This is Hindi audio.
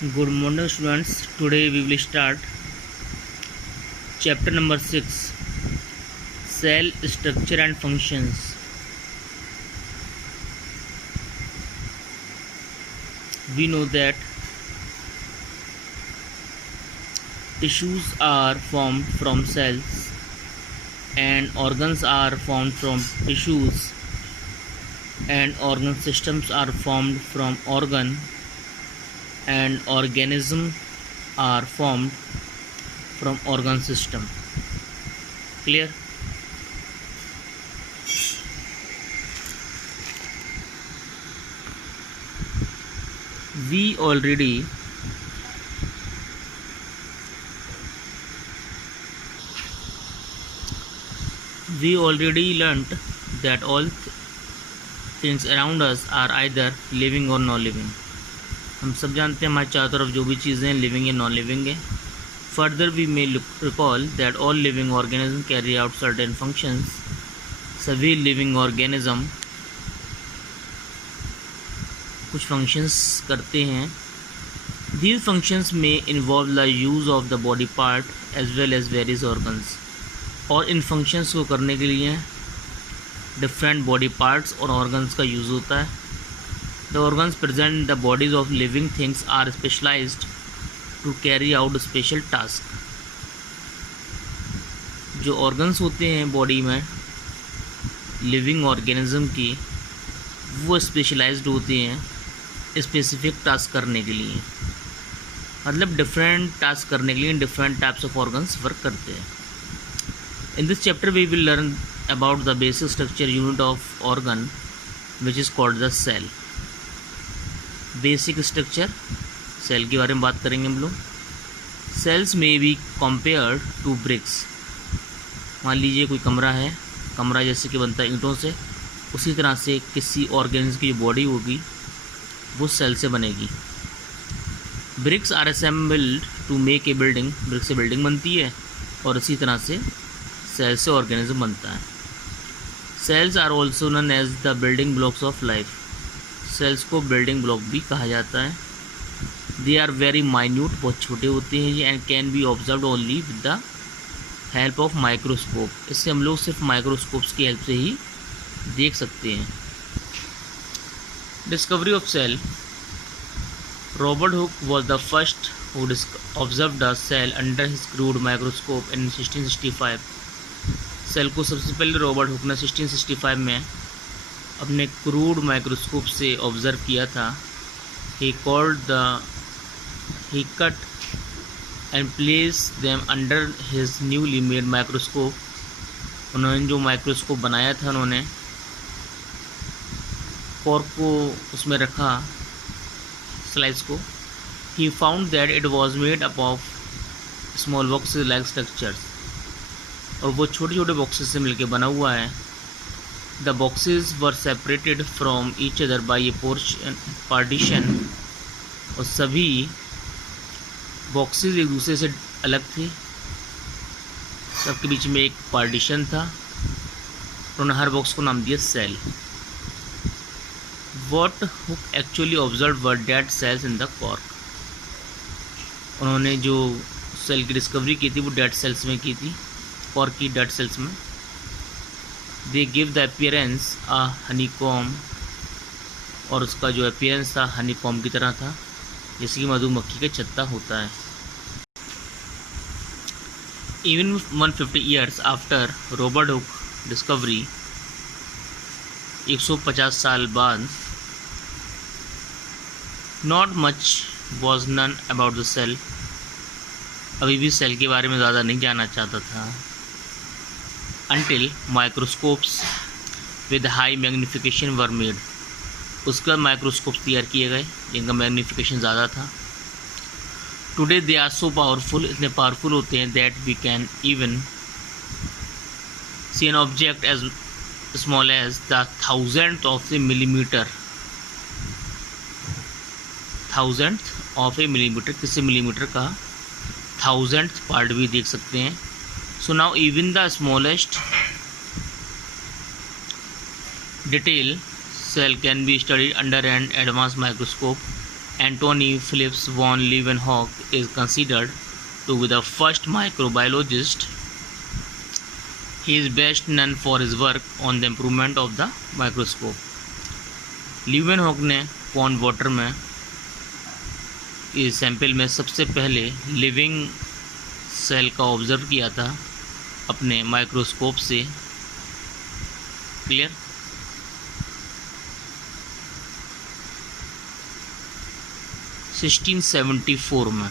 Good morning, students. Today we will start chapter number 6, cell structure and functions. We know that tissues are formed from cells and organs are formed from tissues and organ systems are formed from organ and organisms are formed from organ system. Clear? We already learnt that all things around us are either living or non-living. हम सब जानते हैं हमारे चारों तरफ जो भी चीज़ें हैं लिविंग या नॉन लिविंग है. Further we may recall that all living organism carry out certain functions. सभी लिविंग ऑर्गेनिज्म कुछ फंक्शंस करते हैं. दीज फंक्शंस में involve the use of the body part as well as various organs. और इन फंक्शंस को करने के लिए डिफरेंट बॉडी पार्ट्स और ऑर्गन्स का यूज़ होता है. The organs present in the bodies of living things are specialized to carry out special task. जो organs होते हैं बॉडी में लिविंग ऑर्गेनिज्म की वो स्पेशलाइज्ड होते हैं स्पेसिफिक टास्क करने के लिए. मतलब डिफरेंट टास्क करने के लिए different types of organs work करते हैं. In this chapter we will learn about the basic structure unit of organ which is called the cell. Basic structure cell के बारे में बात करेंगे हम लोग. सेल्स में बी कंपेयर्ड टू ब्रिक्स. मान लीजिए कोई कमरा है, कमरा जैसे कि बनता है ईंटों से, उसी तरह से किसी ऑर्गेनिज्म की जो बॉडी होगी वो सेल से बनेगी. Bricks are assembled to make a building. Bricks से बिल्डिंग बनती है और इसी तरह से सेल से ऑर्गेनिज्म बनता है. Cells are also known as the building blocks of life. Cells को बिल्डिंग ब्लॉक भी कहा जाता है. दे आर वेरी माइन्यूट, बहुत छोटे होते हैं ये, and can be observe only with the help of microscope. इससे हम लोग सिर्फ माइक्रोस्कोप्स की हेल्प से ही देख सकते हैं. Discovery of cell. Robert Hooke was the first who observe the cell under his crude microscope in 1665. Cell को सबसे पहले रॉबर्ट हुक ने 1665 में अपने क्रूड माइक्रोस्कोप से ऑब्ज़र्व किया था. He cut and place them under his newly made microscope. उन्होंने जो माइक्रोस्कोप बनाया था उन्होंने कॉर्क को उसमें रखा, स्लाइस को. He found that it was made up of small boxes like structures. और वो छोटे छोटे बॉक्सेस से मिलकर बना हुआ है. The boxes were separated from each other by a partition. और सभी बॉक्सेस एक दूसरे से अलग थे, सबके बीच में एक पार्टीशन था. उन्होंने हर बॉक्स को नाम दिया cell. What Hooke actually observed were dead cells in the cork. उन्होंने जो सेल की डिस्कवरी की थी वो डेड सेल्स में की थी, कॉर्क की डेड सेल्स में. They give the appearance a honeycomb. और उसका जो अपीयरेंस था हनीकॉम की तरह था, जैसे कि मधुमक्खी का छत्ता होता है. Even 150 years after Robert Hooke discovery, 150 साल बाद, not much was known about the cell. अभी भी सेल के बारे में ज़्यादा नहीं जानना चाहता था. Until microscopes with high magnification were made. उसका माइक्रोस्कोप तैयार किए गए जिनका मैग्नीफिकेशन ज़्यादा था. Today they are so powerful. इतने पावरफुल होते हैं that we can even see an object as small as the 1000th of a millimeter. 1000th of a millimeter, किसी मिलीमीटर का 1000th पार्ट भी देख सकते हैं. So now even the smallest detail cell can be studied under an advanced microscope Anthony Phillips von Leeuwenhoek is considered to be the first microbiologist. He is best known for his work on the improvement of the microscope. Leeuwenhoek ने पॉन्ड वाटर में इस सैंपल में सबसे पहले लिविंग सेल का ऑब्जर्व किया था अपने माइक्रोस्कोप से। क्लियर। (1674) में